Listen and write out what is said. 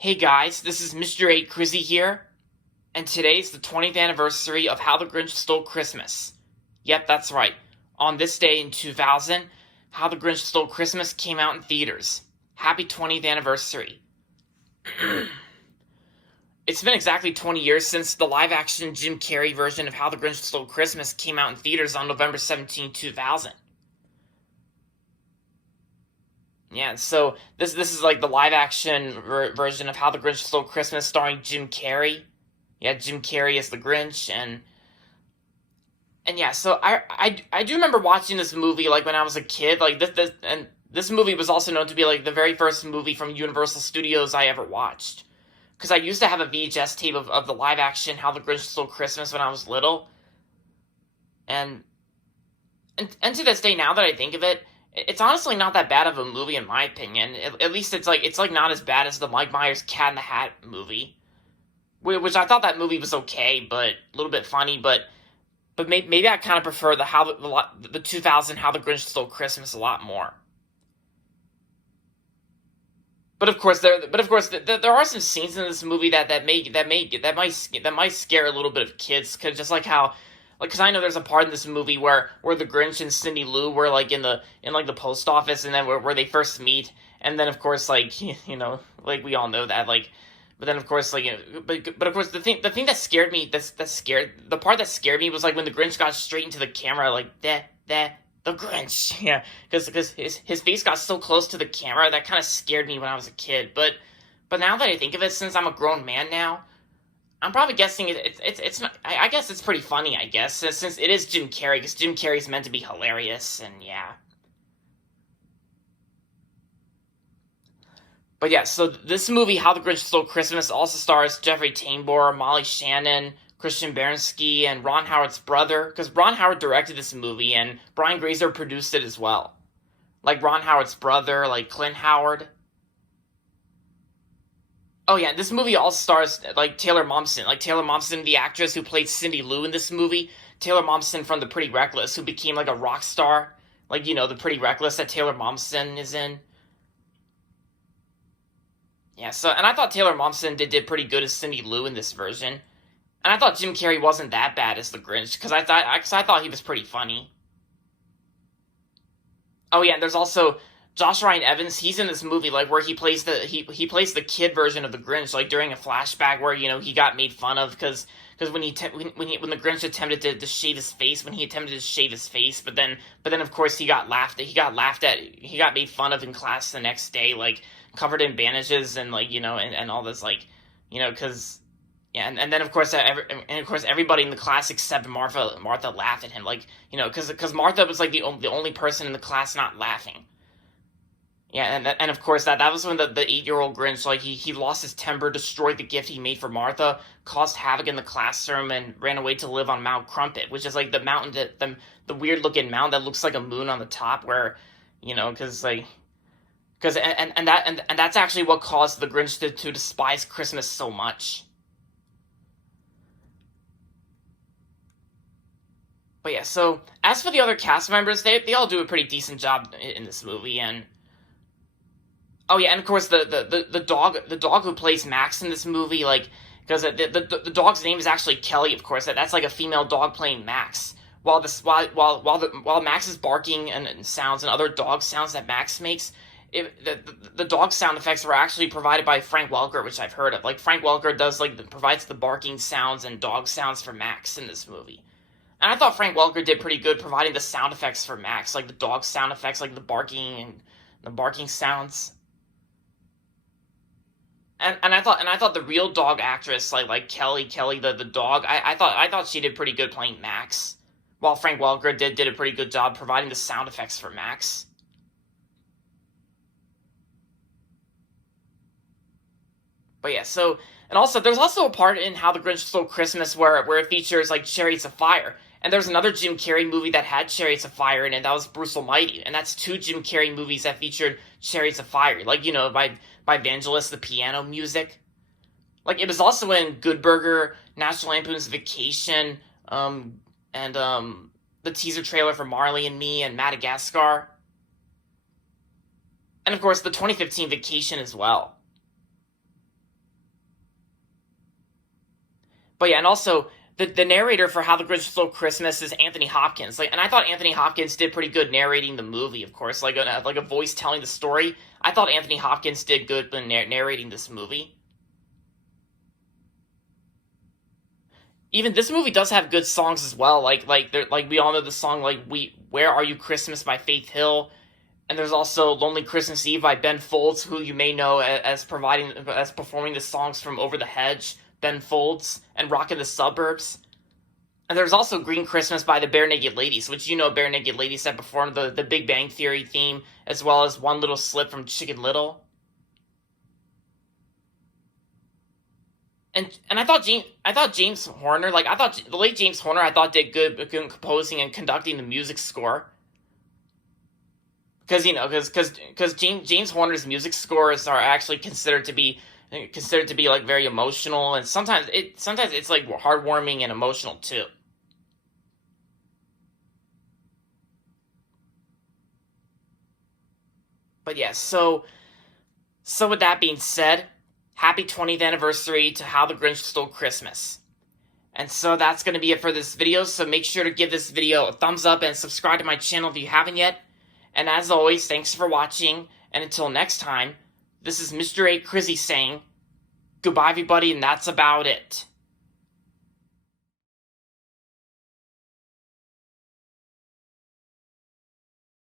Hey guys, this is Mr. 8 Crizzy here, and today's the 20th anniversary of How the Grinch Stole Christmas. Yep, that's right. On this day in 2000, How the Grinch Stole Christmas came out in theaters. Happy 20th anniversary. It's been exactly 20 years since the live-action Jim Carrey version of How the Grinch Stole Christmas came out in theaters on November 17, 2000. Yeah, so this is like the live-action version of How the Grinch Stole Christmas starring Jim Carrey. Yeah, Jim Carrey as the Grinch, and yeah, so I do remember watching this movie like when I was a kid. Like this movie was also known to be like the very first movie from Universal Studios I ever watched. Because I used to have a VHS tape of the live action How the Grinch Stole Christmas when I was little, and and to this day, now that I think of it, it's honestly not that bad of a movie in my opinion. At least it's like not as bad as the Mike Myers Cat in the Hat movie, which I thought that movie was okay, but a little bit funny, but maybe I kind of prefer the 2000 How the Grinch Stole Christmas a lot more. But of course, there are some scenes in this movie that might scare a little bit of kids, cause just like how, like, cause I know there's a part in this movie where the Grinch and Cindy Lou were like in like the post office, and then where they first meet, and then of course like like we all know that, like, but then of course like but of course the thing that scared me, that scared the part that scared me was like when the Grinch got straight into the camera, like that the Grinch. Yeah, because his face got so close to the camera, that kind of scared me when I was a kid. But now that I think of it, since I'm a grown man now, I'm probably guessing it's not. I guess it's pretty funny. I guess since it is Jim Carrey, because Jim Carrey's meant to be hilarious, and yeah. But yeah, so this movie, How the Grinch Stole Christmas, also stars Jeffrey Tambor, Molly Shannon, Christian Baranski, and Ron Howard's brother. Because Ron Howard directed this movie, and Brian Grazer produced it as well. Like Ron Howard's brother, like Clint Howard. Oh yeah, this movie also stars like Taylor Momsen, the actress who played Cindy Lou in this movie. Taylor Momsen from The Pretty Reckless, who became like a rock star, like The Pretty Reckless that Taylor Momsen is in. Yeah, so and I thought Taylor Momsen did pretty good as Cindy Lou in this version, and I thought Jim Carrey wasn't that bad as the Grinch, because I thought he was pretty funny. Oh yeah, and there's also Josh Ryan Evans. He's in this movie, like where he plays the kid version of the Grinch, like during a flashback where he got made fun of because when the Grinch attempted to shave his face, when he attempted to shave his face, but then of course he got made fun of in class the next day, like covered in bandages, and like and all this, like because yeah, and then of course everybody in the class except Martha laughed at him, like because Martha was like the only person in the class not laughing. Yeah, and of course that was when the 8-year-old Grinch, like he lost his temper, destroyed the gift he made for Martha, caused havoc in the classroom, and ran away to live on Mount Crumpet, which is like the mountain that the weird looking mountain that looks like a moon on the top, where because like because and that's actually what caused the Grinch to despise Christmas so much. But yeah, so as for the other cast members, they all do a pretty decent job in this movie, and oh yeah, and of course the dog who plays Max in this movie, like because the dog's name is actually Kelly, of course. That's like a female dog playing Max. While Max is barking and sounds and other dog sounds that Max makes, the dog sound effects were actually provided by Frank Welker, which I've heard of. Like Frank Welker does provides the barking sounds and dog sounds for Max in this movie. And I thought Frank Welker did pretty good providing the sound effects for Max, like the dog sound effects, like the barking sounds. And I thought the real dog actress, like Kelly the dog, I thought she did pretty good playing Max, while Frank Welker did a pretty good job providing the sound effects for Max. But yeah, so and also there's also a part in How the Grinch Stole Christmas where it features like Chariots of Fire. And there's another Jim Carrey movie that had Chariots of Fire in it. That was Bruce Almighty, and that's two Jim Carrey movies that featured Chariots of Fire, like by Vangelis, the piano music. Like it was also in Good Burger, National Lampoon's Vacation, and the teaser trailer for Marley and Me and Madagascar, and of course the 2015 Vacation as well. But yeah, and also the narrator for How the Grinch Stole Christmas is Anthony Hopkins. Like, and I thought Anthony Hopkins did pretty good narrating the movie. Of course, like a voice telling the story. I thought Anthony Hopkins did good when narrating this movie. Even this movie does have good songs as well. Like we all know the song like "We Where Are You Christmas" by Faith Hill, and there's also "Lonely Christmas Eve" by Ben Folds, who you may know as performing the songs from "Over the Hedge," Ben Folds, and "Rockin' the Suburbs." And there's also "Green Christmas" by the Bare Naked Ladies, which you know Bare Naked Ladies that performed the Big Bang Theory theme, as well as "One Little Slip" from Chicken Little. And I thought James Horner, like I thought the late James Horner, I thought did good composing and conducting the music score. Because James Horner's music scores are actually considered to be like very emotional, and sometimes it's like heartwarming and emotional too. But yeah, so with that being said, happy 20th anniversary to How the Grinch Stole Christmas. And so that's going to be it for this video, so make sure to give this video a thumbs up and subscribe to my channel if you haven't yet. And as always, thanks for watching, and until next time, this is Mr. A. Crizzy saying, goodbye everybody, and that's about it.